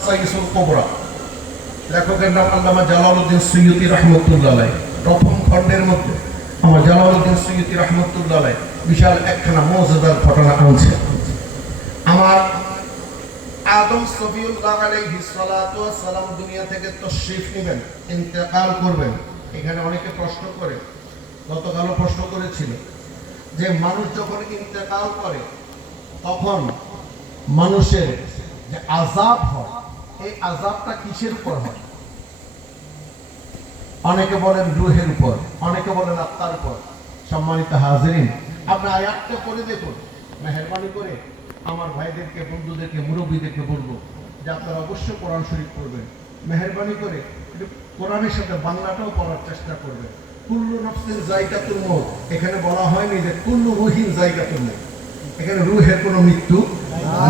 খাসাইসুল কুবরা, লেখকের নাম আল্লামা Jalaluddin Suyuti রাহমাতুল্লাহ আলাইহি। প্রথম খণ্ডের মধ্যে আমার জালালউদ্দিন সুয়ুতী রাহমাতুল্লাহ আলাইহি বিশাল একখানা মুজিজার ঘটনা আনছে। আমার আদম সফিউল্লাহ আলাইহিস সালাতু ওয়াস সালাম দুনিয়া থেকে তাশরীফ নেবেন, ইন্তেকাল করবেন। এখানে অনেকে প্রশ্ন করে, গতকালও প্রশ্ন করেছিল যে মানুষ যখন ইন্তেকাল করে তখন মানুষের যে আযাব হয়, এই আযাবটা কিসের উপর হয়? অনেকে বলেন রূহের উপর, অনেকে বলেন আত্মার উপর। সম্মানিত হাজিরিন, আপনি আয়াতটা পড়ে দেখুন। মেহেরবানি করে আমার ভাইদেরকে, বন্ধুদেরকে, মুরব্বীদেরকে বলবো যে আপনারা অবশ্যই কোরআন শরীফ পড়বেন। মেহেরবানি করে কোরআনের সাথে বাংলাটাও পড়ার চেষ্টা করবেন। কুল্লু নাফসিন যায়কাতুল মউত, এখানে বলা হয়নি যে কুল্লু রুহিন যায়কাতুল মউত, এখানে রূহের কোনো মৃত্যু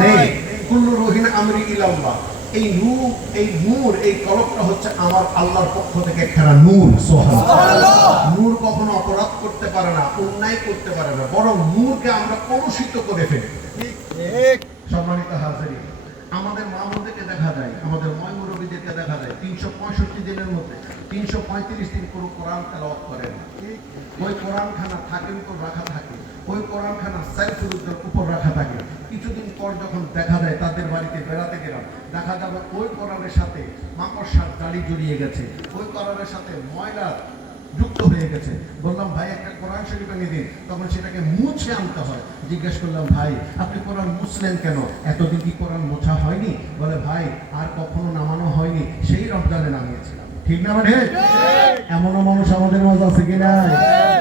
নেই। কুল্লু রুহিন আমরি ইলাল্লাহ, এই নূর, এই নূর, এই কলবটা হচ্ছে আমার আল্লাহর পক্ষ থেকে একটা নূর। সুবহানাল্লাহ। নূর কখনো অপরাধ করতে পারে না, অন্যায় করতে পারে না, বরং নূরকে আমরা কলুষিত করে ফেলি। ঠিক। সম্মানিত হাজিরিন, আমাদের মামুনদেরকে দেখা যায়, আমাদের মুরব্বীদেরকে দেখা যায় 365 দিনের মধ্যে 335 দিন কোনো কোরআন তেলাওয়াত করে না। ওই কোরআনখানা থাকের উপর রাখা থাকে, ওই কোরআনখানা সাইফুর উপর রাখা থাকে। কিছুদিন পর যখন দেখা যায় তাদের বাড়িতে বেড়াতে গেলাম, দেখা যাবে ওই কোরআনের সাথে মাকড়সার জালি জড়িয়ে গেছে, ওই কোরআনের সাথে ময়লা যুক্ত হয়ে গেছে। বললাম ভাই একটা কোরআন শরীফ এনে দিন, তখন সেটাকে মুছে আনতে হয়। জিজ্ঞেস করলাম ভাই আপনি কোরআন মুছলেন কেন? এতদিন কি কোরআন মোছা হয়নি? বলে ভাই আর কখনো নামানো হয়নি, সেই রমজানে নামিয়েছিলাম। ঠিক না? মানে এমনও মানুষ আমাদের মাঝে আছে কিনা?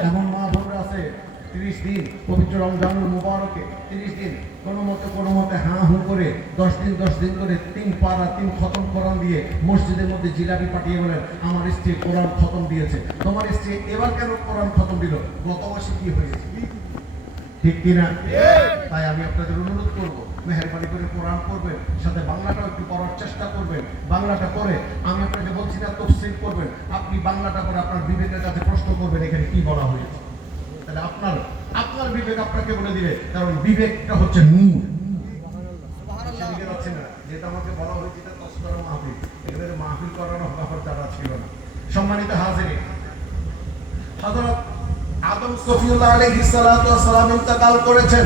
এমন মা বোনরা আছে 30 দিন পবিত্র রমজানুল মুবারকে 30 দিন কোনো মতে হাঁ হু করে 10 দিন করে 3 পারা 3 খতম কোরআন দিয়ে মসজিদের মধ্যে জিলাপি পাঠিয়ে বলেন আমার স্ত্রী কোরআন খতম দিয়েছে। তোমার স্ত্রী এবার কেন কোরআন খতম দিল? গত মাসে কি হয়েছে? ঠিক কিনা? তাই আমি আপনাদের অনুরোধ করবো মেহেরবানি করে কোরআন পড়বেন, সাথে বাংলাটাও একটু পড়ার চেষ্টা করবেন। বাংলাটা করে আমি আপনাকে বলছি না তাফসীর করবেন, আপনি বাংলাটা করে আপনার বিবেকের কাছে প্রশ্ন করবেন এখানে কি বলা হয়েছে। তাহলে আপনার বিবেক আপনাকে বলে দিবে, কারণ বিবেকটা হচ্ছে নূর। যেটা আমাকে বলা হয়েছে তসকরা মাহফিল, এখানে মাহফিল করানো ব্যাপার তারা ছিল না। সম্মানিত হাজিরিন, হযরত আদম সফিউল্লাহ আলাইহিস সালাতু ওয়াস সালাম ইন্তেকাল করেছেন।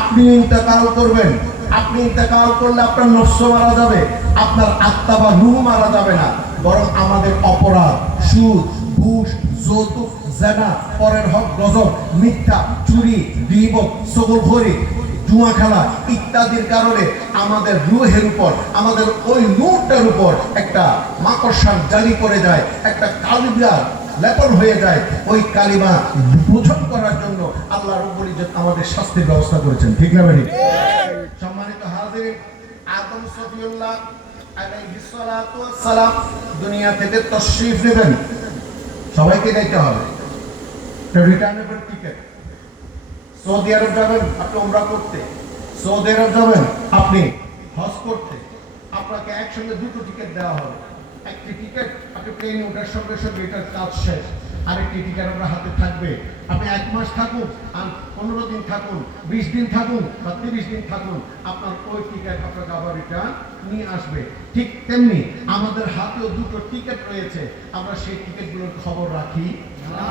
আপনি ইন্তেকাল করবেন। আপনি ইন্তেকাল করলে আপনার নফস মারা যাবে, আপনার আত্মা বা রূহ মারা যাবে না, বরং আমাদের অপরাধ, সুদ, ঘুষ, যৌতুক, জিনা, পরের হক গজব, মিথ্যা, চুরি, গীবত, চগলখড়ি, জুয়া খেলা ইত্যাদির কারণে আমাদের রূহের উপর, আমাদের ওই নূরটার উপর একটা মাকড়সার জালি করে যায়, একটা কালিমা লেপন হয়ে যায়। ওই কালিমা মোচন করার জন্য আল্লাহ রাব্বুল ইজ্জত আমাদের শাস্তির ব্যবস্থা করেছেন। ঠিক না ভাই? সম্মানিত হাজিরিন, আদম সফিউল্লাহ আলাইহিস সালাতু ওয়াস সালাম দুনিয়া থেকে তাশরীফ নেবেন। সবাইকে যাইতে হবে, রিটার্নেবল টিকেট। সৌদি আরব যাবেন আপনি উমরা করতে, সৌদি আরব যাবেন আপনি হজ করতে, আপনাকে একসঙ্গে দুটো টিকিট দেওয়া হবে। একটি টিকিট আপনি প্লেনে ওঠার সঙ্গে সঙ্গে এটার কাজ শেষ, আরেকটি টিকিট আপনার হাতে থাকবে। আপনি 1 মাস থাকুন আর 15 দিন থাকুন, 20 দিন থাকুন বা 30 দিন থাকুন, আপনার ওই টিকিট আপনাকে আবার রিটার্ন নিয়ে আসবে। ঠিক তেমনি আমাদের হাতেও দুটো টিকিট রয়েছে, আমরা সেই টিকিটগুলোর খবর রাখি না,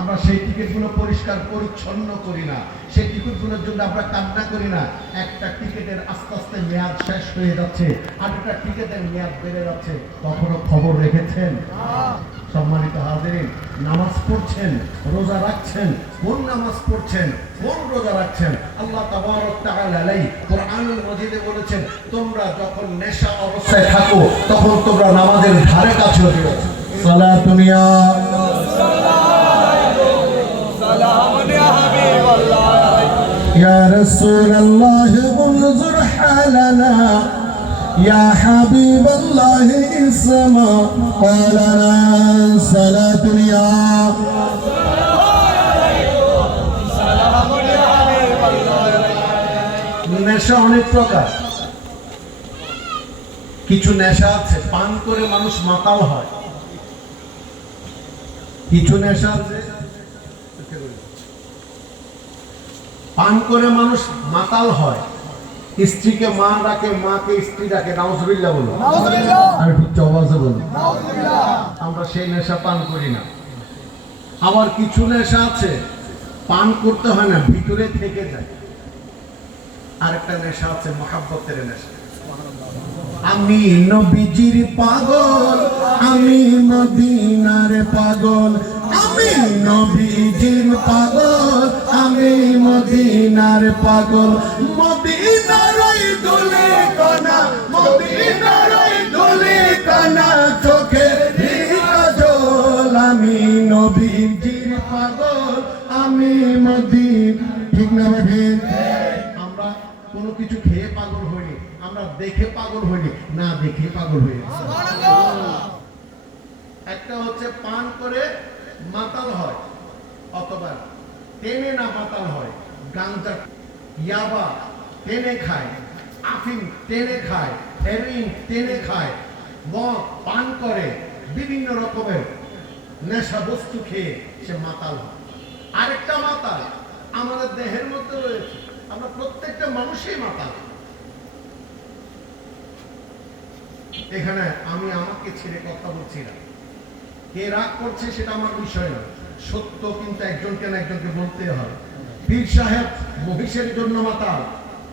আমরা সেই টিকিটগুলো পরিষ্কার পরিচ্ছন্ন করি না, সেই টিকিটগুলোর জন্য আমরা কান্না করি না। একটা টিকিটের আস্তে আস্তে মেয়াদ শেষ হয়ে যাচ্ছে, আরেকটা টিকিটের মেয়াদ বেড়ে যাচ্ছে, কখনো খবর রেখেছেন? সম্মানিত হাজিরিন, নামাজ পড়ছেন, রোজা রাখছেন, কোন নামাজ পড়ছেন, কোন রোজা রাখছেন? আল্লাহ তাবারক তাআলা কোরআনুল মাজিদে বলেছেন তোমরা যখন নেশা অবস্থায় থাকো তখন তোমরা নামাজের ধারে কাছে যেও। সালাতুন ইয়া সালামুন ইয়া হাবিবাল্লাহ ইয়া রাসূলুল্লাহ উনজুর হালানা ইয়া হাবিবাল্লাহ ইসমা ক্বালানা সালাতুন ইয়া নেশা অনেক প্রকার। কিছু নেশা আছে পান করে মানুষ মাতাল হয়, কিছু নেশা আছে পান করে মানুষ মাতাল হয়, স্ত্রীকে মা ডাকে, মাকে স্ত্রী ডাকে, নাউজুবিল্লাহ বলো। নাউজুবিল্লাহ। আর একটু আওয়াজে বলো। নাউজুবিল্লাহ। আমরা সেই নেশা পান করি না। আবার কিছু নেশা আছে পান করতে হয় না, ভিতরে থেকে যায়। আরেকটা নেশা আছে মহাব্বতের নেশা। আমি নবীজির পাগল, আমি মদিনার পাগল, আমি নবীজির পাগল, আমি মদিনার পাগল, মদিনার ওই দুলে কণা, মদিনার ওই দুলে কণা, চোখে কাজল, আমি নবীজির পাগল, আমি মদিন। ঠিক না ঠিক? আমরা কোনো কিছু খেয়ে পাগল হইনি, আমরা দেখে পাগল হইনি, না দেখে পাগল হয়ে গেছি। একটা হচ্ছে পান করে মাতাল হয়, অথবা টেনে না মাতাল হয়। গাঞ্জা, ইয়াবা টেনে খায়, আফিম টেনে খায়, হেরোইন টেনে খায়, মদ পান করে, বিভিন্ন রকমের নেশা বস্তু খেয়ে সে মাতাল হয়। আরেকটা মাতাল আমাদের দেহের মধ্যে রয়েছে, আমরা প্রত্যেকটা মানুষই মাতাল। এখানে আমি আমাকে ছেড়ে কথা বলছি না, কে রাগ করছে সেটা আমার বিষয় না। সত্য কিন্তু একজনকে না একজনকে বলতে হয়। পীর সাহেব মহিষের জন্য মাতাল,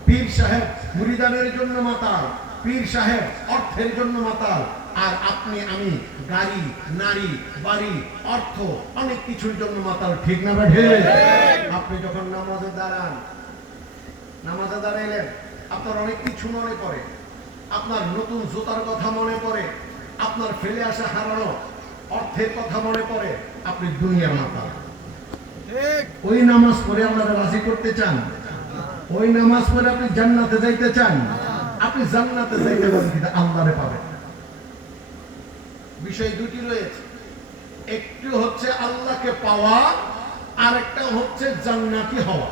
পীর সাহেব মুরিদানের জন্য মাতাল, পীর সাহেব অর্থের জন্য মাতাল, আর আপনি আমি গাড়ি, নারী, বাড়ি, অর্থ, অনেক কিছুর জন্য মাতাল। ঠিক না বেঠে? আপনি যখন নামাজে দাঁড়ান, নামাজে দাঁড়াইলেন, আপনার অনেক কিছু মনে পড়ে, আপনার নতুন জুতার কথা মনে পড়ে, আপনার ফেলে আসা হারানো অর্থের কথা মনে পড়ে, আপনি দুনিয়ার মাতাল। ওই নামাজ পড়ে আপনারা রাজি করতে চান? ওই নামাজ পড়ে আপনি জান্নাতে যাইতে চান? আপনি জান্নাতে যাইতে পারেন কিন্তু আল্লাহরে পাবেন। বিষয় দুটি রয়েছে, একটু হচ্ছে আল্লাহকে পাওয়া, আর একটা হচ্ছে জান্নাতি হওয়া।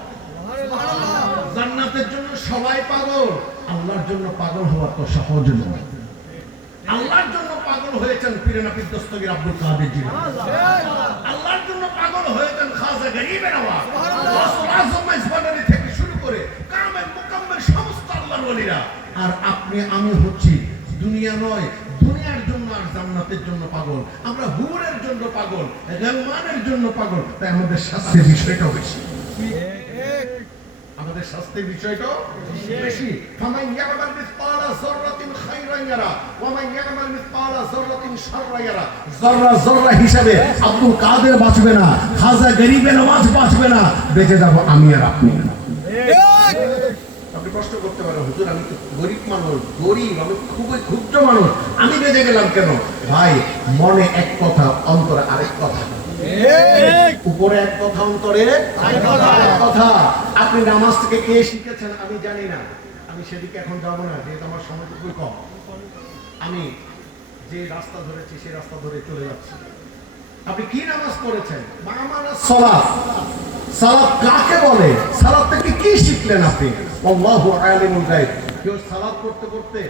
জান্নাতের জন্য সবাই পাগল, আল্লাহর জন্য পাগল হওয়া তো সহজ নয়। আল্লাহর জন্য পাগল হয়েছেন পীর নাপিত দস্তগীর আব্দুল কাদের জিলানী, আল্লাহর জন্য পাগল হয়েছেন খাজা গরিব নওয়াজ, আজম ইসবাদারি থেকে শুরু করে কামেল মুকাম্মেল সমস্ত আল্লাহর ওলিরা। আর আপনি আমি হচ্ছি দুনিয়া নয়, দুনিয়ার জন্য আর জান্নাতের জন্য পাগল। আমরা হুরের জন্য পাগল, রহমানের জন্য পাগল, তাই আমাদের শাস্তির বিষয়টাও বেশি। আমাদের শাস্তির বিষয়টাও বেশি। ফামান ইয়ামাল মিসকালা যাররাতিন খায়রান ইয়ারা ওয়া মান ইয়ামাল মিসকালা যাররাতিন শাররান ইয়ারা। যাররা যাররা হিসাবে আব্দুল কাদের বাঁচবে না, খাজা গরিবে নওয়াজ বাঁচবে না, বেঁচে যাব আমি আর আপনি। আপনি প্রশ্ন করতে পারেন, হুজুর আমি তো গরিব মানুষ, গরিব, আমি খুবই ক্ষুদ্র মানুষ, আমি বেঁচে গেলাম কেন? ভাই, মনে এক কথা, অন্তরে আরেক কথা। উপরে এক কথা, অন্তরে আরেক কথা। আপনি নামাজ থেকে কে শিখেছেন আমি জানি না, আমি সেদিকে এখন যাব না, যেহেতু আমার সময় খুবই কম। আমি যে রাস্তা ধরেছি সেই রাস্তা ধরে চলে যাচ্ছি। আপনি কি নামাজ পড়েছেন? সালাত। সালাত কাকে বলে? সালাত থেকে কি শিখলেন আপনি? আল্লাহু আলিমুল গায়ব। কেউ সালাত করতে করতে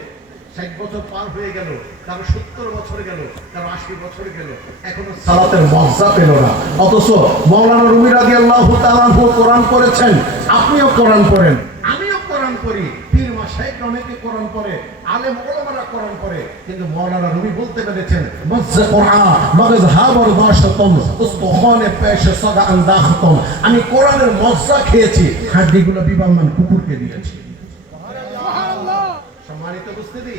60 বছর পার হয়ে গেল, কারো 70 বছর গেল, কারো 80 বছর গেল, এখনো সালাতের মজা পেল না। অথচ মাওলানা রুমি রাদিয়াল্লাহু তাআলা আনহু কোরআন পড়েছেন, আপনিও কোরআন পড়েন, আমিও কোরআন পড়ি, পীর মাশায়েখ অনেকে কোরআন পড়ে, আলেম ওলামারা কোরআন পড়ে, কিন্তু মাওলানা রুমি বলতে পেরেছেন মজ্জা কোরআন মগজ হাবর দাশতম উস্তখানে পেশ সাদা আন্দাখতম। আমি কোরআনের মজ্জা খেয়েছি, হাড্ডিগুলো বিবাহমান কুকুরকে দিয়েছি। সম্মানিত উপস্থিতি,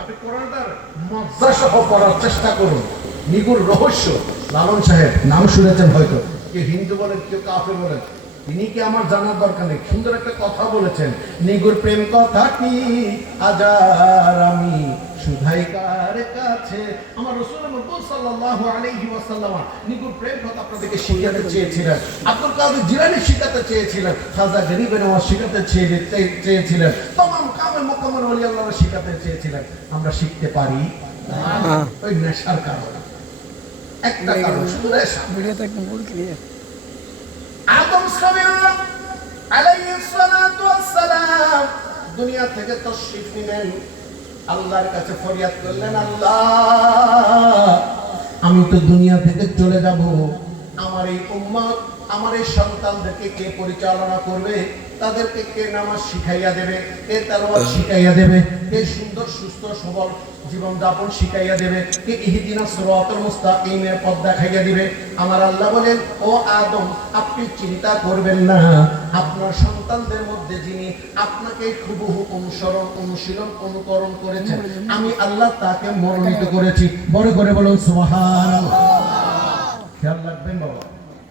আপনি কোরআনটার মজ্জা সহ পড়ার চেষ্টা করুন। নিগুর রহস্য, লালন সাহেব নাম শুনেছেন হয়তো, কেউ হিন্দু বলেন, কেউ কাফের বলেন, তিনি কি আমার জানার দরকার নেই। সুন্দর একটা কথা বলেছেন, নিগুর প্রেম কথা কি আজার আমি শুধাই কার কাছে। আমার রাসূল মুহাম্মদ সাল্লাল্লাহু আলাইহি ওয়াসাল্লাম নিগুর প্রেম কথা আপনাদেরকে শিখাতে চেয়েছিলেন, আব্দুল কাদের জিলানী শিখাতে চেয়েছিলেন, খাজা গরিব নওয়াজ শিখাতে চেয়েছিলেন, तमाम কামেল মুকাম্মেল ওলি আল্লাহ শিখাতে চেয়েছিলেন। আমরা শিখতে পারি না, ওই নেশার কারণে। একটা কারণ শুধু নেশা। ভিডিওতে একদম ভুল ক্লিয়ার। আদম সালাম আলাইহিস সালাতু ওয়াস সালাম দুনিয়া থেকে তাশরীফ নিলেন, আল্লাহর কাছে ফরিয়াদ করলেন, আল্লাহ আমি তো দুনিয়া থেকে চলে যাব, আমার এই উম্মত আমার এই সন্তানদেরকে কে পরিচালনা করবে, তাদেরকে কে নামাজ শিখাইয়া দেবে, কে তেলাওয়াত শিখাইয়া দেবে, কে সুন্দর সুস্থ সবল জীবন যাপন শিখাইয়া দেবে, কে ইহদিনাস সিরাতাল মুস্তাকিমের পথ দেখাইয়া দিবে। আমার আল্লাহ বলেন, ও আদম, আপনি চিন্তা করবেন না, আপনার সন্তানদের মধ্যে যিনি আপনাকে হুবহু অনুসরণ, অনুশীলন, অনুকরণ করেছেন, আমি আল্লাহ তাকে মনোনীত করেছি। বড় করে বলুন সুবহানাল্লাহ। খেয়াল রাখবেন বাবা,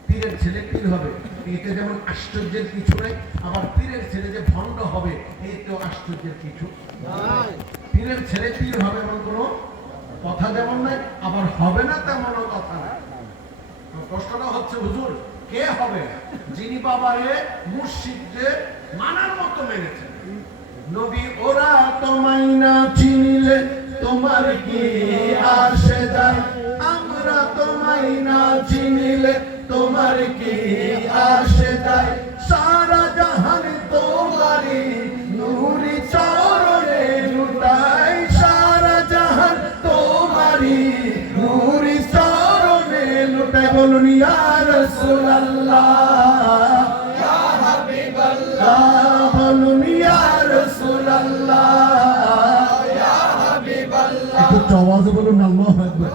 পীরের ছেলে পীর হবে, এতে যেমন আশ্চর্যের কিছু নাই, আবার পীরের ছেলে যে ভণ্ড হবে এতেও আশ্চর্যের কিছু নাই। পীরের ছেলে পীর হবে এমন কোনো কথা যেমন নাই, আবার হবে না তেমনও কথা নাই। কষ্টটা হচ্ছে হুজুর, কে হবে? যিনি বাবারে মুর্শিদদের মানার মতো মেনেছেন। নবী ওরা তোমায় না চিনিলে তোমার কি আসে যায়, আমরা তোমায় না চিনিলে তোমার কি আসে যায়, সারা জাহান তোমারই নূরি চরণে লুটাই, সারা জাহান তোমারই নূরি চরণে লুটাই। বলুন ইয়া রাসূলুল্লাহ, ইয়া হাবিবাল্লাহ, বলুন ইয়া রাসূলুল্লাহ, ইয়া হাবিবাল্লাহ। একটু আওয়াজে বলুন আল্লাহু আকবার।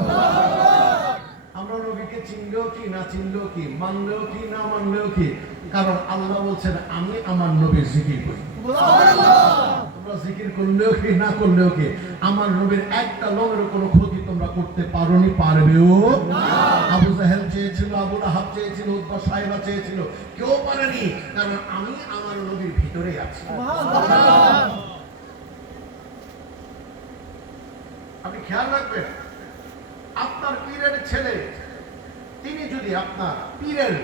আমরা নবীকে চিনলেও কি, না চিনলেও কি, মানলেও কি, না মানলেও কি, কারণ আল্লাহ বলছেন আমি আমার নবীর জিকির করি। তোমরা জিকির করলেও কি, না করলেও কি, আমার নবীর একটা লোকের কোনো ক্ষতি তোমরা করতে পারোনি, পারবেও না। আবু জাহেল চেয়েছিল, আবু লাহাব চেয়েছিল, উতবা সাইবা চেয়েছিল, কেউ পারেনি, কারণ আমি আমার নবীর ভিতরে আছি। আপনি খেয়াল রাখবেন, আপনার পীরের ছেলে তিনি যদি আপনার পীরের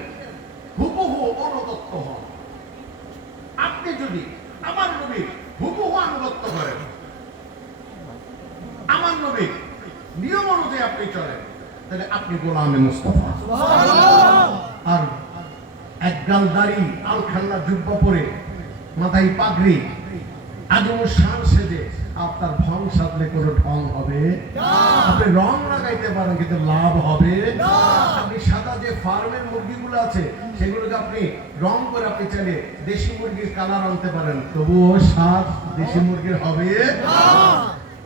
হুবহু অনুগত হন, আপনি যদি আমার নবীর হুবহু আনুগত্য করেন, আমার নবীর নিয়ম অনুযায়ী আপনি চলেন, তাহলে আপনি গোলামে মুস্তাফা। আর একগাল দাড়ি, আলখাল্লা জুব্বা পরে, মাথায় পাগড়ি, আজমুর শান সেজে আপনার ভং সাধলে কোনো ঢং হবে না। আপনি রং লাগাইতে পারেন কিন্তু লাভ হবে না। আপনি সাদা যে ফার্মের মুরগিগুলো আছে সেগুলোকে আপনি রং করে আপনি চাইলে দেশি মুরগির কালার আনতে পারেন, তবুও স্বাদ দেশি মুরগির হবে না।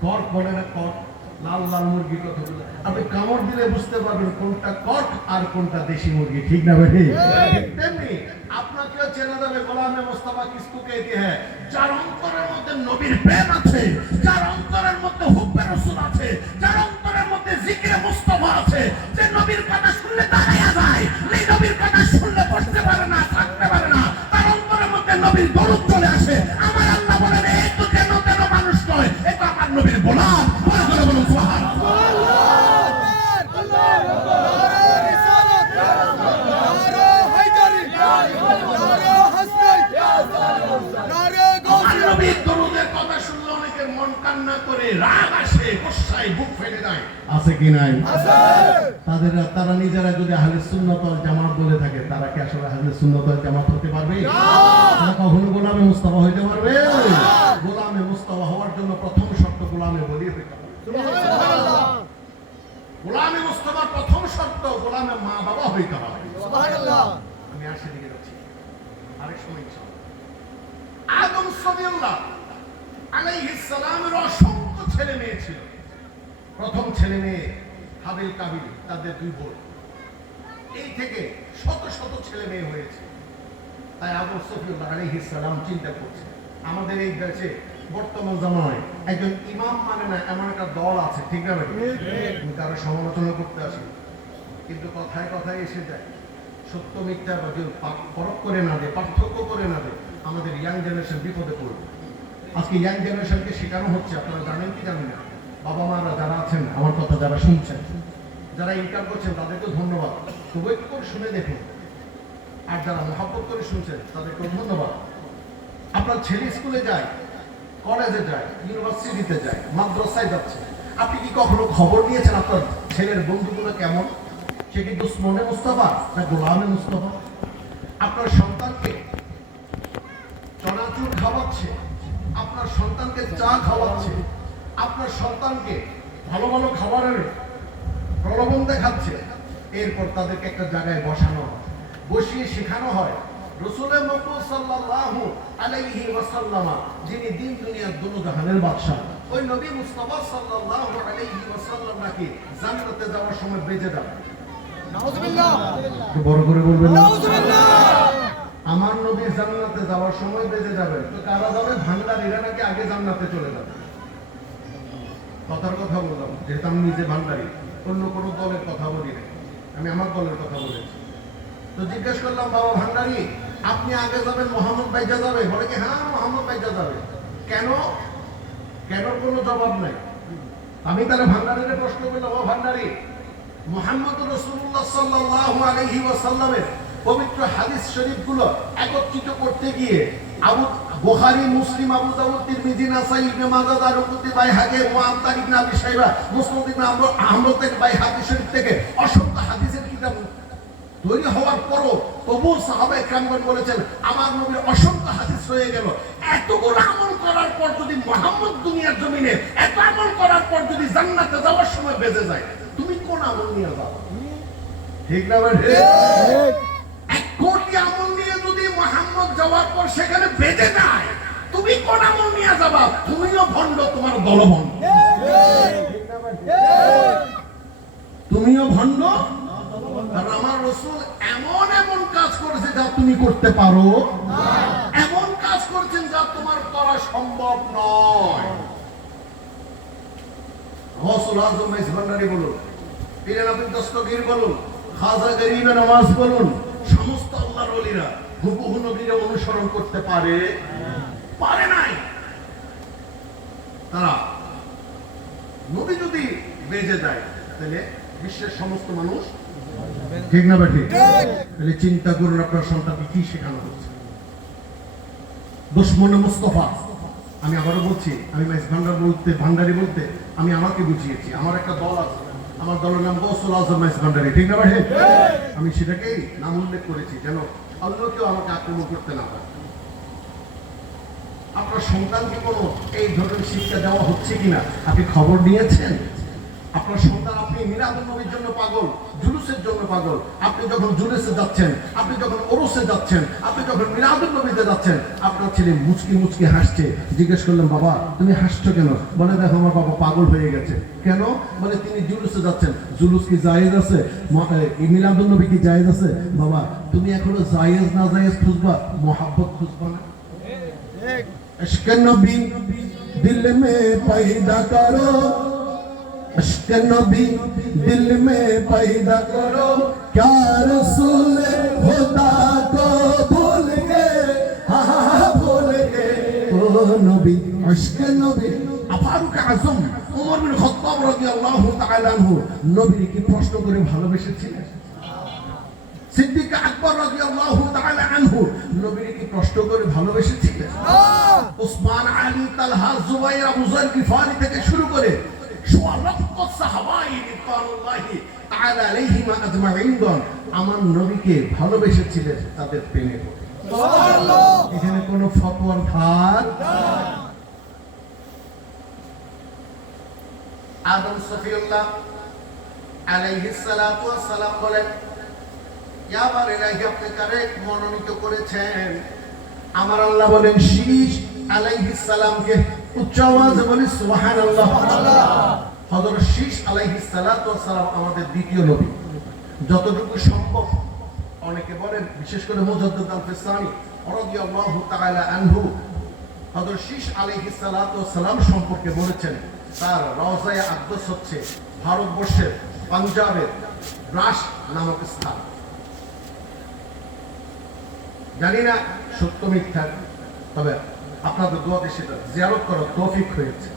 কর্ক বলে না, কর্ক, লাল লাল মুরগি কতগুলো, আপনি কামড় দিলে বুঝতে পারবেন কোনটা কর্ক আর কোনটা দেশি মুরগি, ঠিক না ভাই? তেমনি আপনাকেও চেনা যাবে গোলামে মুস্তাফা কিসকো कहते हैं, যার অন্তরের মধ্যে নবীর প্রেম আছে, যার অন্তরের মধ্যে হুব্বে রাসূল আছে, যার অন্তরের মধ্যে জিকিরে মুস্তাফা আছে, যে নবীর কথা শুনলে দাঁড়ায়া যায়, এই নবীর কথা শুনলে বসতে পারে না, থাকতে পারে না, তার অন্তরের মধ্যে নবীর দরুদ চলে আসে। আমার আল্লাহ বলেন, এই তো যেন তেন মানুষ নয়, এই তো আমার নবীর গোলাম। বলে বলে বলুন সুবহানাল্লাহ। তারা নিজেরা যদি আহলে সুন্নাত ওয়াল জামাত বলে থাকে, তারা কি আসলে আহলে সুন্নাত ওয়াল জামাত হতে পারবে? তারা কখনো গোলামে মুস্তাফা হইতে পারবে? গোলামে মুস্তাফা হওয়ার জন্য প্রথম শর্ত গোলামে বলি হইতে হবে। সুবহানাল্লাহ। গোলামে মুস্তাফার প্রথম শর্ত গোলামে মা বাবা হইতে হবে। সুবহানাল্লাহ। আমি আসে দিকে যাচ্ছি আরেক সময় ইনশাআল্লাহ। আদম সাল্লাল্লাহু আলাইহিস সালামের অসংখ্য ছেলে মেয়ে ছিল। প্রথম ছেলে মেয়ে হাবিল কাবিল, তাদের দুই বোন, এই থেকে শত শত ছেলে মেয়ে হয়েছে। তাই আদম সাল্লাল্লাহু আলাইহিস সালাম চিন্তা করছে, আমাদের এই দেশে বর্তমান জামানায় একজন ইমাম মানে না এমন একটা দল আছে, ঠিক না ভাই? কারো সমালোচনা করতে আসে, কিন্তু কথায় কথায় এসে যায়, সত্য মিথ্যা পরখ করে না দেয়, পার্থক্য করে না দেয়, আমাদের ইয়াং জেনারেশন বিপদে পড়বে। আজকে ইয়াং জেনারেশনকে শেখানো হচ্ছে, আপনারা জানেন কি জানেন না, বাবা মারা যারা আছেন, আমার কথা যারা শুনছেন, যারা ইনকাম করছেন তাদেরকে ধন্যবাদ, তবু একটু করে শুনে দেখুন। আর যারা মহব্বত করে শুনছেন তাদেরকে ধন্যবাদ। আপনার ছেলে স্কুলে যায়, কলেজে যায়, ইউনিভার্সিটিতে যায়, মাদ্রাসায় যাচ্ছে, আপনি কি কখনো খবর নিয়েছেন আপনার ছেলের বন্ধুগুলো কেমন? সে কি দুশ্মনে মুস্তাফা না গোলামে মুস্তাফা? আপনার সন্তানকে চনাচুর খাওয়াচ্ছে, আপনার সন্তানকে চা খাওয়াচ্ছে, আপনার সন্তানকে ভালো ভালো খাবারের প্রলোভন দেখাচ্ছে, এরপর তাদেরকে একটা জায়গায় বসানো, বসিয়ে শেখানো হয়। রাসূলের মকবুল সাল্লাল্লাহু আলাইহি ওয়াসাল্লাম, যিনি দিন দুনিয়ার দুনো জাহানের বাদশা, ওই নবী মুস্তাফা সাল্লাল্লাহু আলাইহি ওয়াসাল্লাম নাকি জান্নাতে যাওয়ার সময় বেঁচে যাবে। নাউযুবিল্লাহ। একটু বড় করে বলবেন না? নাউযুবিল্লাহ। আমার নবী জান্নাতে যাওয়ার সময় বেঁচে যাবে, তো কারা যাবে? ভান্ডারীরা নাকি আগে জান্নাতে চলে যাবে। কথার কথা বললাম, যেহেতু আমি নিজে ভান্ডারী, অন্য কোনো দলের কথা বলি না, আমি আমার দলের কথা বলেছি। তো জিজ্ঞেস করলাম, বাবা ভান্ডারী, আপনি আগে যাবেন, মোহাম্মদ বাইজা যাবে? বলে কি হ্যাঁ, মোহাম্মদ বাইজা যাবে। কেন? কেন কোনো জবাব নাই। আমি তাহলে ভান্ডারীরে প্রশ্ন করলাম, ও ভান্ডারী, মুহাম্মদ রাসূলুল্লাহ সাল্লাল্লাহু আলাইহি ওয়াসাল্লামের পবিত্র হাদিস শরীফগুলো একত্রিত করতে গিয়ে বুখারী, মুসলিম, আবু দাউদ, তিরমিজি, নাসাই, ইবনে মাজাহ, দারুকুতনি, বাইহাকী, মুআত্তা ইবনে আবি শাইবা, মুসনাদ ইবনে আহমদ থেকে, বাইহাকী শরীফ থেকে অসংখ্য হাদিসের কিতাব তৈরি হওয়ার পরও তবু সাহাবায়ে কেরামগণ বলেছেন, আমার নবীর অসংখ্য হাদিস রয়ে গেল। এতগুলো আমল করার পর যদি মুহাম্মদ দুনিয়ার জমিনে এত আমল করার পর যদি জান্নাতে যাওয়ার সময় বেঁচে যায়, তুমি কোন আমল নিয়ে যাও? ঠিক না ভাই? এক কোটি আমল নিয়ে যদি মুহাম্মদ যাওয়ার পর সেখানে বেঁচে যায়, তুমি কোন আমল নিয়ে যাবা? তুমিও ভণ্ড, তোমার দল ভণ্ড। তুমিও ভণ্ড। আর আমার রাসূল এমন এমন কাজ করেছে যা তুমি করতে পারো, এমন কাজ করেছেন যা তোমার করা সম্ভব নয়। গৌসুল আজম মাইজ ভান্ডারী বলুন, পীরে নবী দস্তগীর বলুন, খাজা গরিবে নওয়াজ বলুন, সমস্ত আল্লাহর ওলিরা হুবহু নবীকে অনুসরণ করতে পারে? পারে নাই। তারা নবী যদি বেঁচে যায়, তাহলে বিশ্বের সমস্ত মানুষ, ঠিক না ঠিক? তাহলে চিন্তা করুন আপনার সন্তানকে কি শেখানো হচ্ছে। দুশমনে মুস্তাফা, আমি আবারও বলছি, আমি মাইজ ভান্ডারী বলতে আমি আমাকে বুঝিয়েছি। আমার একটা দল আছে, আমার দলের নাম গৌসুল আজম মাইজ ভান্ডারী, ঠিক না ভাই? আমি সেটাকেই নাম উল্লেখ করেছি যেন অন্য কেউ আমাকে আক্রমণ করতে না পারে। আপনার সন্তানকে কোনো এই ধরনের শিক্ষা দেওয়া হচ্ছে কিনা আপনি খবর নিয়েছেন? আপনার সন্তান, আপনি মিলাদুন নবীর জন্য পাগল, জুলুসের জন্য পাগল। আপনি যখন জুলুসে যাচ্ছেন, আপনি যখন ওরসে যাচ্ছেন, আপনি যখন মিলাদুন নবীতে যাচ্ছেন, আপনার ছেলে মুচকি মুচকি হাসছে। জিজ্ঞেস করলাম, বাবা তুমি হাসছো কেন? বলে, দেখো আমার বাবা পাগল হয়ে গেছে। কেন? বলে, তিনি জুলুসে যাচ্ছেন। জুলুস কি জায়েজ আছে? মিলাদুন নবী কি জায়েজ আছে? বাবা তুমি এখনো জায়েজ না জায়েজ খুঁজবা, মোহাব্বত খুঁজবা না। इश्क नबी दिल में पैदा करो, इश्क नबी दिल में पैदा करो, क्या रसूल खुदा को भूल गए, हाँ भूल गए ओ नबी, इश्क नबी। ফারুক আজম ওমর বিন খাত্তাব রাদিয়াল্লাহু তাআলা আনহু নবীকে কি প্রশ্ন করে ভালোবেসেছিলেন? সিদ্দিক আকবর রাদিয়াল্লাহু তাআলা আনহু নবীকে কি প্রশ্ন করে ভালোবেসেছিলেন? উসমান, আলী, তালহা, জুবাইর, আবু যর গিফারি থেকে শুরু করে সোয়া লক্ষ সাহাবায়ে রিদওয়ানুল্লাহি তাআলা আলাইহিম আজমাইন আমার নবীকে ভালোবেসেছিলেন তাদের প্রেমে পড়ে। সুবহানাল্লাহ। এখানে কোনো ফতোয়ার ধার না। আদম সফিউল্লাহ আলাইহিস সালাতু ওয়াস সালাম বলেন, ইয়া বারেলাহি, আপনি কারে মনোনীত করেছেন? আমার আল্লাহ বলেন শীশ আলাইহিস সালামকে। উচ্চ আওয়াজে বলি সুবহানাল্লাহ। হযরত শীশ আলাইহিস সালাতু ওয়াস সালাম আমাদের দ্বিতীয় নবী। যতটুকু সম্ভব, অনেকে বলেন, বিশেষ করে মুজাদ্দিদ আল-ফিসানি রাদিয়াল্লাহু তাআলা আনহু হযরত শীশ আলাইহিস সালাতু ওয়াস সালাম সম্পর্কে বলেছেন, তার রওজায়ে আকদাস হচ্ছে ভারতবর্ষের পাঞ্জাবের দ্রাস নামক স্থান। জানি না সত্য মিথ্যা, তবে আপনাদের দোয়াতে সেটা জিয়ারত করার তৌফিক হয়েছে।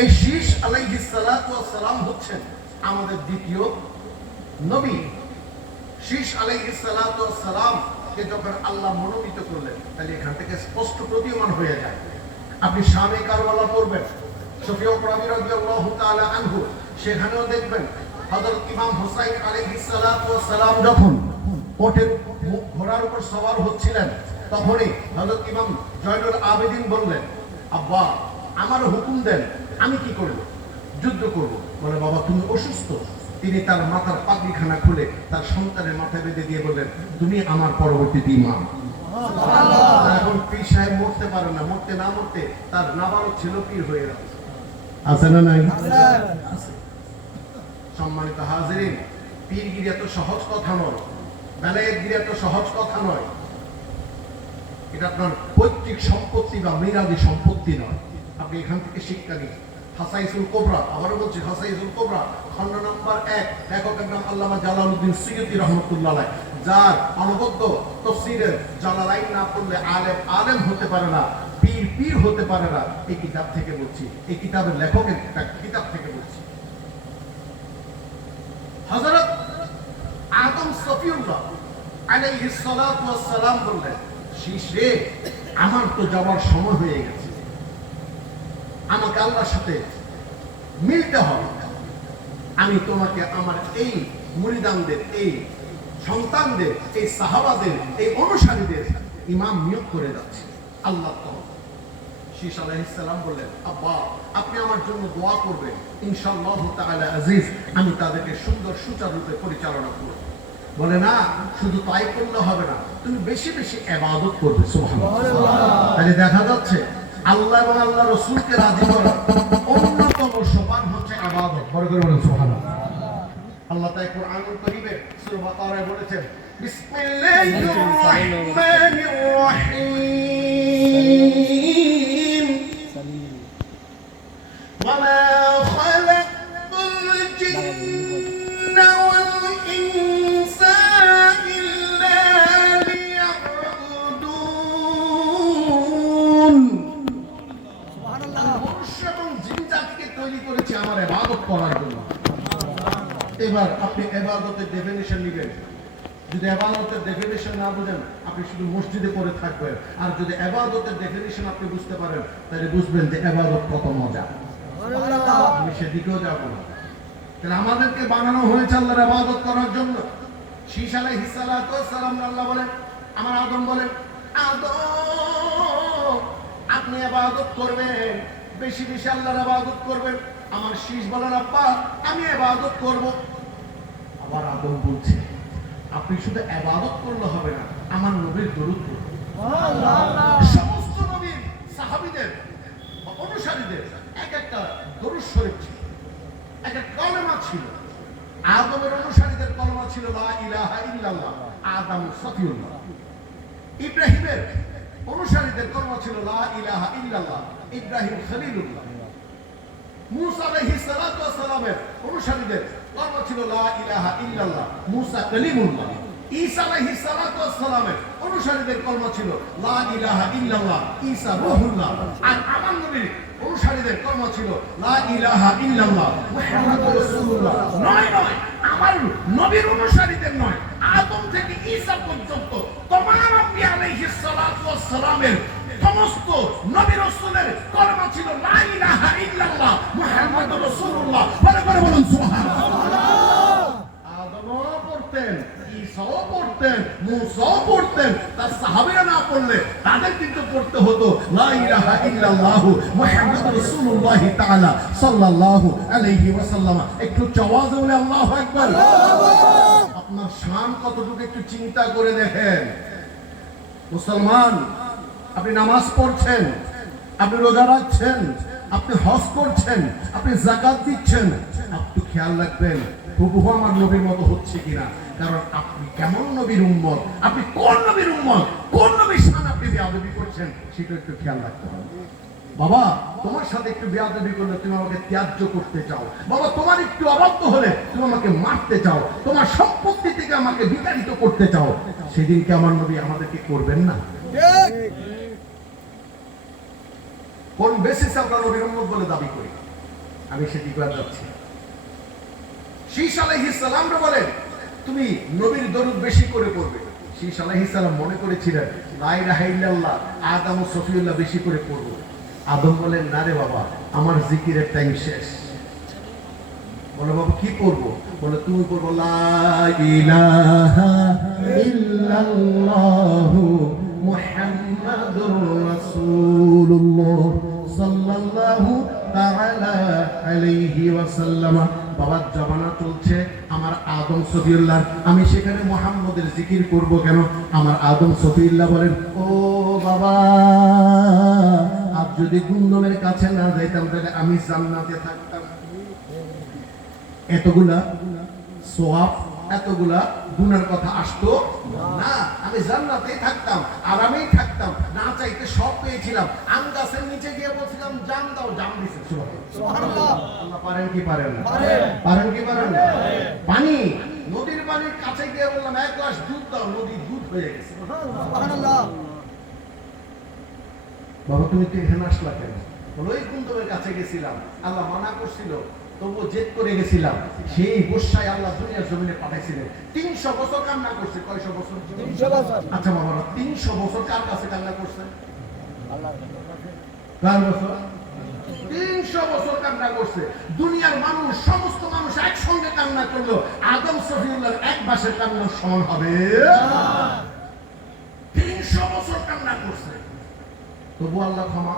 এই শীশ আলাইহিস সালাতু ওয়াস সালাম হচ্ছেন আমাদের দ্বিতীয় নবী। শীশ আলাইহিস সালাতু ওয়াস সালাম কে যখন আল্লাহ মনোনীত করলেন, তাহলে এখান থেকে স্পষ্ট প্রতীয়মান হয়ে যায়। আপনি শামে কারবালা পড়বেন, শফিউ রাবি রাদিয়াল্লাহু তাআলা আনহু, সেখানেও দেখবেন হযরত ইমাম হুসাইন আলাইহিস সালাতু ওয়াস সালাম যখন ওঠের ঘোড়ার উপর সওয়ার হচ্ছিলেন, তখনই হযরত ইমাম জয়নুল আবেদিন বললেন, আব্বা আমার হুকুম দেন, আমি কি করব? যুদ্ধ করব। বলে, বাবা তুমি অসুস্থ, তিনি তার মাথার পাগড়িখানা খুলে তার সন্তানের মাথায় বেঁধে দিয়ে বললেন, তুমি আমার পরবর্তী ইমাম। এখন পীর সাহেব মরতে পারে না, মরতে না মরতে তার নাবালক ছিল পীর হয়ে গেছে। আছে না নাই? আছে। সম্মানিত হাজিরিন, পীরগিরি এত সহজ কথা নয়, বেলায়েতগিরি এত সহজ কথা নয়। এটা আপনার পৈতৃক সম্পত্তি বা মিরাদি সম্পত্তি নয়। আপনি এখান থেকে শিক্ষা নিন। হাসাইসুল কোবরা, আবারও বলছি হাসাইসুল কোবরা, খণ্ড নম্বর 1, লেখকের নাম আল্লামা জালালউদ্দিন সুয়ুতী রাহমাতুল্লাহ আলাইহ, যার অনবদ্য তাফসীরের জালালাইন না পড়লে আলেম হতে পারে না, পীর হতে পারে না। এই কিতাব থেকে বলছি, এই কিতাবের লেখকের একটা কিতাব থেকে বলছি। হযরত আদম সফিউল্লাহ আলাইহিস সালাতু ওয়াস সালাম বললেন, শিশে আমার তো যাওয়ার সময় হয়ে গেছে, আমাকে আল্লাহর সাথে মিলতে হবে। আমি তোমাকে আমার এই মুরিদানদের, এই সন্তানদের, এই সাহাবাদের, এই অনুসারীদের ইমাম নিয়োগ করে যাচ্ছে আল্লাহ তাআলা। শীশ আলাইহিস সালাম বললেন, আব্বা আপনি আমার জন্য দোয়া করবেন, ইনশাআল্লাহ তাআলা আজিজ আমি তাদেরকে সুন্দর সুচারুরূপে পরিচালনা করব। বলে না, শুধু তাই করলে হবে না, তুমি বেশি বেশি ইবাদত করবে। সুবহানাল্লাহ। তাহলে দেখা যাচ্ছে আল্লাহ এবং আল্লাহ রাসূলকে রাজি করা অন্যতম সোপান হচ্ছে ইবাদত। বড় করে বলেন সুবহানাল্লাহ। আল্লাহ তাআলা কোরআনুল কারীমে সূরা বাকারায় বলেছেন, বিসমিল্লাহির রহমানির রহিম, ওয়া মা খালাকতুল জিন্না ওয়াল ইনসা ইল্লা লিয়াবুদুন। মনুষ্য এবং জিন জাতিকে তৈরি করেছে আমার ইবাদত করার জন্য। এবার আপনি ইবাদতের ডেফিনিশন নেবেন। যদি ইবাদতের ডেফিনিশন না বুঝেন, আপনি শুধু মসজিদে পড়ে থাকবেন। আর যদি ইবাদতের ডেফিনিশন আপনি বুঝতে পারেন, তাহলে বুঝবেন যে ইবাদত কত মজা। আমি সেদিকেও যাব না। তাহলে আমাদেরকে বানানো হয়েছে আল্লাহর ইবাদত করার জন্য। শীশ আলাইহিস সালাতু ওয়াস সালাম আল্লাহ বলেন, আমার আদম বলেন, আদম আপনি ইবাদত করবেন, বেশি বেশি আল্লাহর ইবাদত করবেন। আমার শীশ বলেন, আব্বা আমি ইবাদত করব। আবার আদম বলছে, আপনি শুধু ইবাদত করলে হবে না, আমার নবীর দরুদ পড়বেন। সমস্ত নবীর সাহাবীদের অনুসারীদের এক একটা দরুদ শরীফ ছিল, এক একটা কলেমা ছিল। আদমের অনুসারীদের কলেমা ছিল লা ইলাহা ইল্লাল্লাহ, আদম সফিউল্লাহ। ইব্রাহিমের অনুসারীদের কলেমা ছিল লা ইলাহা ইল্লাল্লাহ, ইব্রাহিম খলিলুল্লাহ। মুসা আলাইহিস সালাতু ওয়াস সালামের অনুসারীদের কলেমা ছিল লা ইলাহা ইল্লাল্লাহ, মুসা কালিমুল্লাহ। ঈসা আলাইহিস সালাতু ওয়াস সালামের অনুসারীদের কলেমা ছিল লা ইলাহা ইল্লাল্লাহ, ঈসা রূহুল্লাহ। আর আমার নবীর অনুসারীদের কলেমা ছিল লা ইলাহা ইল্লাল্লাহ, মুহাম্মাদুর রাসূলুল্লাহ। নয়, আমার নবীর অনুসারীদের নয়, আদম থেকে ঈসা পর্যন্ত তমাম আম্বিয়া আলাইহিস সালাতু ওয়াস সালামের সমস্ত নবী রাসূলের কলেমা ছিল লা ইলাহা ইল্লাল্লাহ, মুহাম্মাদুর রাসূলুল্লাহ। বলে বলুন সুবহানাল্লাহ। আদমও পড়তেন, ঈসাও পড়তেন, মুসাও পড়তেন। তার সাহাবীরা না পড়লে তাদের কিন্তু পড়তে হতো লা ইলাহা ইল্লাল্লাহ, মুহাম্মাদুর রাসূলুল্লাহ তাআলা সাল্লাল্লাহু আলাইহি ওয়াসাল্লাম। একটু আওয়াজ বলে আল্লাহু আকবার। আপনার শান কতটুকু একটু চিন্তা করে দেখেন। মুসলমান, আপনি নামাজ পড়ছেন, আপনি রোজা রাখছেন, আপনি হজ করছেন, আপনি যাকাত দিচ্ছেন, আপনি খেয়াল রাখবেন হুবহু আমার নবীর মতো হচ্ছে কিনা। কারণ আপনি কেমন নবীর উম্মত, আপনি কোন নবীর উম্মত, কোন নবীর শান আপনি বেয়াদবি করছেন, সেটা একটু খেয়াল রাখতে হবে। বাবা তোমার সাথে একটু বেয়াদবি করলে তুমি আমাকে ত্যায্য করতে চাও, বাবা তোমার একটু অবাধ্য হলে তুমি আমাকে মারতে চাও, তোমার সম্পত্তি থেকে আমাকে বিতাড়িত করতে চাও, সেদিনকে আমার নবী আমাদেরকে করবেন না? কোন বেসিসে আমরা নবীর উম্মত বলে দাবি করি? আমি সেদিকে যাচ্ছি। শীশ আলাইহিস সালাম বলেন, তুমি নবীর দরুদ বেশি করে পড়বে। শীশ আলাইহিস সালাম মনে করেছিলেন লা ইলাহা ইল্লাল্লাহ, আদম ও সফিউল্লাহ বেশি করে পড়ব। আদম বলেন, না রে বাবা, আমার জিকিরের টাইম শেষ। বলে, বাবা কি করব? বলে, তুমি পড়বো লা ইলাহা ইল্লাল্লাহ মুহাম্মাদুর রাসূলুল্লাহ সাল্লাল্লাহু তাআলা আলাইহি ওয়াসাল্লাম। বাবার জমানা চলছে আমার আদম সফিউল্লাহ, আমি সেখানে মুহাম্মদের জিকির করব কেন? আমার আদম সফিউল্লাহ বলেন, ও বাবা, আজ যদি গুন্দমের কাছে না যাইতাম তাহলে আমি জান্নাতে থাকতাম। এতগুলা সোয়াব, এতগুলা গুনার কথা আসতো না, আমি জান্নাতেই থাকতাম, আরামেই থাকতাম, না চাইতে সব পেয়েছিলাম। আম গাছের নিচে গিয়ে বলছিলাম জাম দাও, জাম দিছে। সুবহানাল্লাহ। আল্লাহ পারেন কি পারেন না? পারেন কি পারেন না? পানি, নদীর পানির কাছে গিয়ে বললাম এক গ্লাস দুধ দাও, নদী দুধ হয়ে গেছে। সুবহানাল্লাহ। বাবা তুমি তো এখানে আসলা কেন? বলো এই কুন্তবের কাছে গেছিলাম, আল্লাহ মানা করছিল, তবুও জেদ করে গেছিলাম। সেই গোসাই আল্লাহ দুনিয়ার জমিনে পাঠাইছিলেন। 300 বছর কান্না করছে। কয়শো বছর? 300 বছর। আচ্ছা বাবারা, 300 বছর কার কাছে কান্না করছে? আল্লাহ। কার বছর? 300 বছর কান্না করছে। দুনিয়ার মানুষ, সমস্ত মানুষ একসঙ্গে কান্না করলো, আদম সফিউল্লাহর এক মাসের কান্নার সমান হবে? 300 বছর কান্না করছে, তবু আল্লাহ ক্ষমা।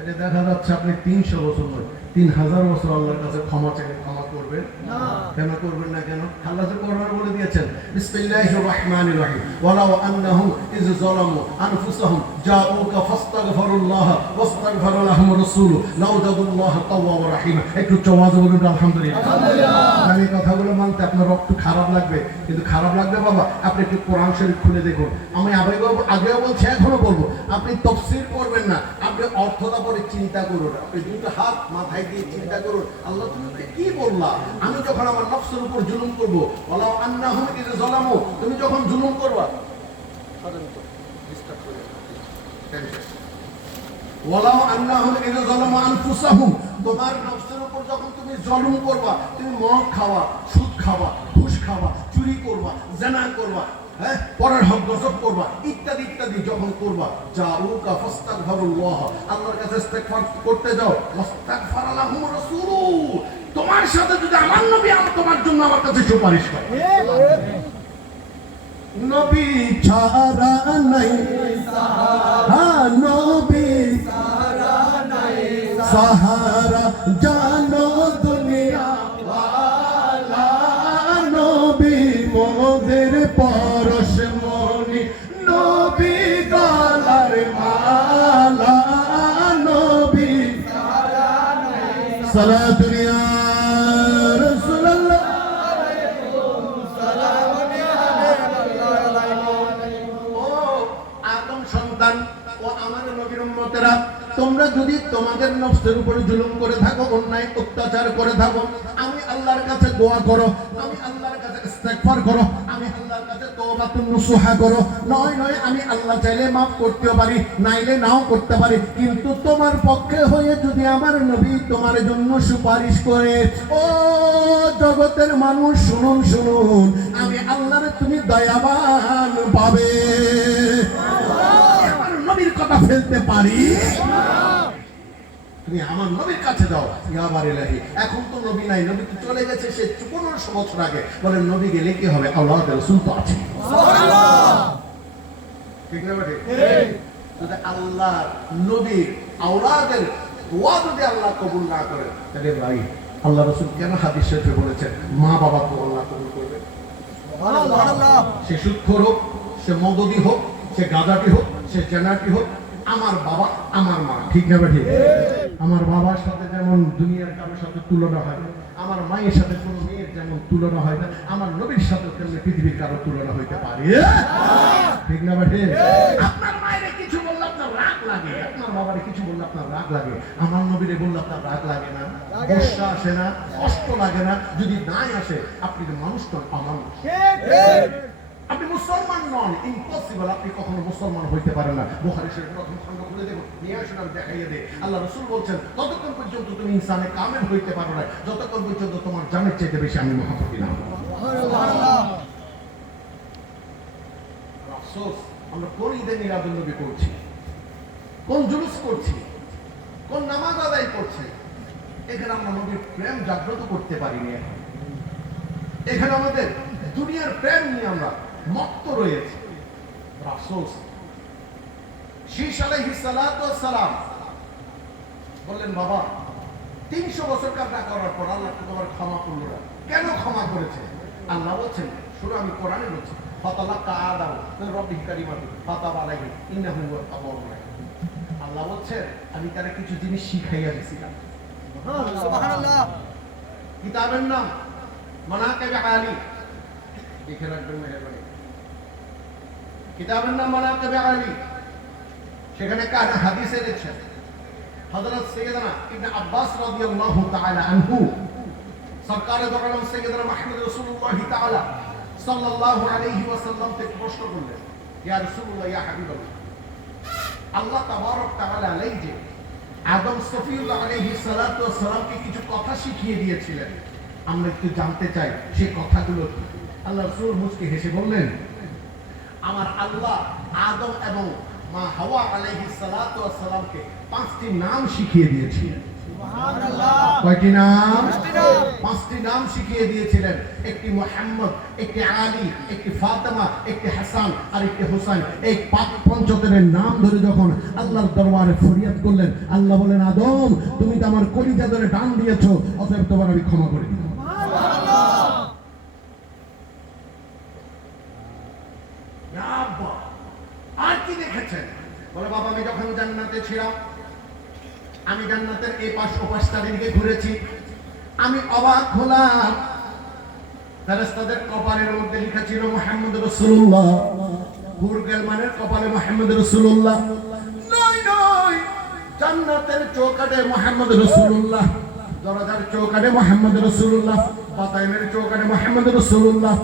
এটা দেখা যাচ্ছে আপনি 300 বছর নয়, 3000 বছর আল্লাহর কাছে ক্ষমা চাইলে ক্ষমা করবেন না। কেন করবেন না? কেন? আল্লাহ তো কোরআনে বলে দিয়েছেন, বিসমিল্লাহির রাহমানির রাহিম, ওয়ালাউ আন্নাহুম ইয যালামু আনফুসাহুম জাউকা ফাস্তাগফিরুল্লাহ ওয়াস্তাগফারা লাহুমুর রাসূল লাওজাদুল্লাহ তাওয়াবুর রাহিম। একটু চওয়াজ বলুন আলহামদুলিল্লাহ। আমি কথাগুলো মানতে আপনার একটু খারাপ লাগবে, কিন্তু খারাপ লাগবে বাবা, আপনি একটু কোরআন শরীফ খুলে দেখুন। আমি আগেও বলছি, এখনো বলবো, আপনি তাফসীর করবেন না, আপনি অর্থটা পরে চিন্তা করুন। আপনি দুটো হাত মাথায় দিয়ে চিন্তা করুন, আল্লাহ তুমি কি বললা? আমি যখন আমার নফসের উপর জুলুম করব, ওয়ালাউ আন্নাহুম ইয যালামু, তুমি যখন জুলুম করবা, ওয়ালাউ আন্নাহুম ইয যালামু আনফুসাহুম, তোমার নফসের উপর যখন তুমি জুলুম করবা, তুমি মদ খাওয়া, সুদ খাওয়া, ঘুষ খাওয়া, চুরি করবা, জিনা করবা, হ্যাঁ, পরের হক গজব করবা, ইত্যাদি ইত্যাদি যখন করবা, জাউকা ফাস্তাগফিরুল্লাহ, আল্লাহর কাছে ইস্তিগফার করতে যাও, ওয়াস্তাগফারা লাহুমুর রাসূল, তোমার সাথে যদি আমার নবী তোমার জন্য আমার কাছে সুপারিশ করে। নবী ছাড়া নাই সাহারা, নবী ছাড়া নাই সাহারা, জানো দুনিয়া ওয়ালা, নবী মোদের পরশ মনি, নবী গলার মালা, নবী ছাড়া নাই সালাতুল ইয়া রাসূলুল্লাহ। ও আমার নবীর উম্মতেরা, তোমরা যদি তোমাদের নফসের উপরে জুলুম করে থাকো, অন্যায় অত্যাচার করে থাকো, আমি আল্লাহর কাছে দোয়া করো, আমি আল্লাহর কাছে ইস্তিগফার করো, আমি আল্লাহর কাছে তওবাতুন নুসুহা করো। নয় আমি আল্লাহ চাইলে মাফ করতেও পারি, নাইলে নাও করতে পারি, কিন্তু তোমার পক্ষে হয়ে যদি আমার নবী তোমার জন্য সুপারিশ করে, ও জগতের মানুষ শুনুন শুনুন, আমি আল্লাহর তুমি দয়াবান পাবে। নবীর কথা ফেলতে পারি? তুমি আমার নবীর কাছে যাও, ইয়াবার ইলাহি। এখন তো নবী নাই, নবী তো চলে গেছে সে 1500 বছর আগে। বলেন নবী গেলে কি হবে? আওলাদ রাসূল তো আছে। সুবহানাল্লাহ। ঠিক না বেটি? যদি আল্লাহ নবীর আওলাদের দোয়া যদি আল্লাহ কবুল না করে, তাহলে ভাই আল্লাহ রাসূল কেন হাদিস শরীফে বলেছেন মা বাবা তো আল্লাহ কবুল করবে? সুবহানাল্লাহ। সে সুদখোর হোক, সে মদদি হোক, সে গাঁজাটি হোক, সে জেনাটি হোক, আমার বাবা আমার মা। ঠিক না বেঠিক? আমার বাবার সাথে যেমন দুনিয়ার কারোর সাথে তুলনা হয় না, আমার মায়ের সাথে কোনো মেয়ের যেমন তুলনা হয় না, আমার নবীর সাথে তেমনি পৃথিবীর কারো তুলনা হইতে পারে? ঠিক না বেঠিক? আপনার মায়ের কিছু বললে আপনার রাগ লাগে, আপনার বাবার কিছু বললে আপনার রাগ লাগে, আমার নবীরে বললে আপনার রাগ লাগে না, গোসা আসে না, কষ্ট লাগে না? যদি নাই আসে, আপনি তো মানুষ নন, অমানুষ। আপনি মুসলমান নন, ইম্পসিবল, আপনি কখনো মুসলমান হইতে পারেন না। বুখারী শরীফের প্রথম খণ্ড খুলে দেখুন, নিয়ে আসুন, আমি দেখাইয়ে দেই। আল্লাহ রাসূল বলছেন, ততক্ষণ পর্যন্ত তুমি ইনসানে কামেল হইতে পারো না যতক্ষণ পর্যন্ত তোমার জানের চাইতে বেশি আমি মহব্বতী না হই। সুবহানাল্লাহ। আফসোস, আমরা কোন ঈদে মিলাদুন নবী করছি, কোন জুলুস করছি, কোন নামাজ আদায় করছি, এখানে আমরা নবীর প্রেম জাগ্রত করতে পারিনি। এখানে আমাদের দুনিয়ার প্রেম নিয়ে আমরা মত্ত রয়েছে। আফসোস। শীশ আলাইহিস সালাতু ওয়াস সালাম বললেন, বাবা 300 বছর কান্না করার পর আল্লাহ তোমার ক্ষমা আল্লাহ বলছেন, শুরু আমি কোরআনে বলছি, ফাতালাক্কা আদাম মিন রাব্বিহি কালিমাতিন ফাতাবা আলাইহি ইন্নাহু হুয়াত তাওয়াবুর রাহিম। আল্লাহ বলছেন, আমি তারে কিছু জিনিস শিখাইয়া দিয়েছিলাম। সুবহানাল্লাহ। কিতাবের নাম মানাকিব আলী, লিখে রাখবেন মেহেরবানি। কিতাবের নাম মানাকিব আলী। সেখানে কার হাদিসে দেখছেন হযরত সাইয়েদনা ইবনে আব্বাস রাদিয়াল্লাহু তাআলা আনহু সরকারে দো আলম সাইয়েদনা মুহাম্মদ রাসূলুল্লাহ তাআলা সাল্লাল্লাহু আলাইহি ওয়াসাল্লাম থেকে প্রশ্ন করলেন, ইয়া রাসূলুল্লাহ, ইয়া হাবিবাল্লাহ, আল্লাহ তাবারক তাআলা আলাইহি আদম সফিউল্লাহ আলাইহিস সালাতু ওয়াস সালামকে কিছু কথা শিখিয়ে দিয়েছিলেন, আমরা একটু জানতে চাই সেই কথাগুলো কি। আল্লাহ রাসূল মুচকি হেসে বললেন, আমার আল্লাহ আদম এবং মা হাওয়া আলাইহিস সালাতু ওয়াস সালামকে 5টি নাম শিখিয়ে দিয়েছিলেন। সুবহানাল্লাহ। কয়টি নাম? 5টি নাম। 5টি নাম শিখিয়ে দিয়েছিলেন। একটি মুহাম্মদ, একটি আলী, একটি ফাতেমা, একটি হাসান আর একটি হুসাইন। এই পঞ্চতনের নাম ধরে যখন আল্লাহর দরবারে ফরিয়াদ করলেন, আল্লাহ বলেন, আদম তুমি তো আমার কলিজা ধরে টান দিয়েছো, অতএব তোমার আমি ক্ষমা করে দিলাম। ইয়া আব্বা, আর কি দেখেছেন? বলে, বাবা আমি যখন জান্নাতে ছিলাম, আমি জান্নাতের এই পাশ ও পাশ চারিদিকে ঘুরেছি, আমি অবাক হলাম, ফেরেশতাদের কপালের মধ্যে লেখা ছিল মুহাম্মদ রাসূলুল্লাহ, বুরগেলমানের কপালে মুহাম্মদ রাসূলুল্লাহ, নয় নয়, জান্নাতের চৌকাঠে মুহাম্মদ রাসূলুল্লাহ, দরজার চৌকাঠে মুহাম্মদ রাসূলুল্লাহ, বাতায়নের চৌকাঠে মুহাম্মদ রাসূলুল্লাহ,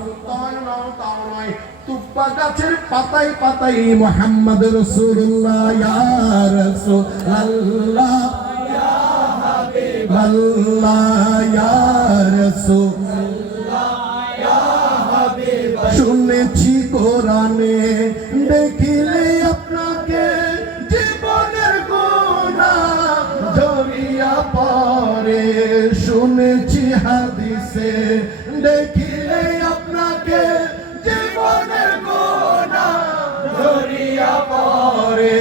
তাও নয়, তুব্বা গাছের পাতায় পাতায় মুহাম্মদ রাসূলুল্লাহ, ইয়া রাসূলুল্লাহ, ইয়া হাবিবাল্লাহ, ইয়া রাসূলুল্লাহ, ইয়া হাবিবাল্লাহ। শুনেছি কোরআনে দেখিলে আপনাকে জীবনের গুনাহ ঝরিয়া পড়ে, শুনেছি হাদিসে দেখিলে আপনাকে জীবনের গুনাহ ঝরিয়া পড়ে,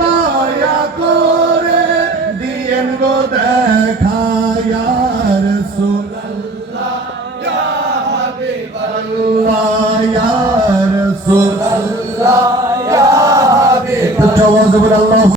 দয়া করে দিয়েন গো দেখা, ইয়া রাসূলুল্লাহ, ইয়া হাবিবাল্লাহ, ইয়া রাসূলুল্লাহ, ইয়া হাবিবাল্লাহ।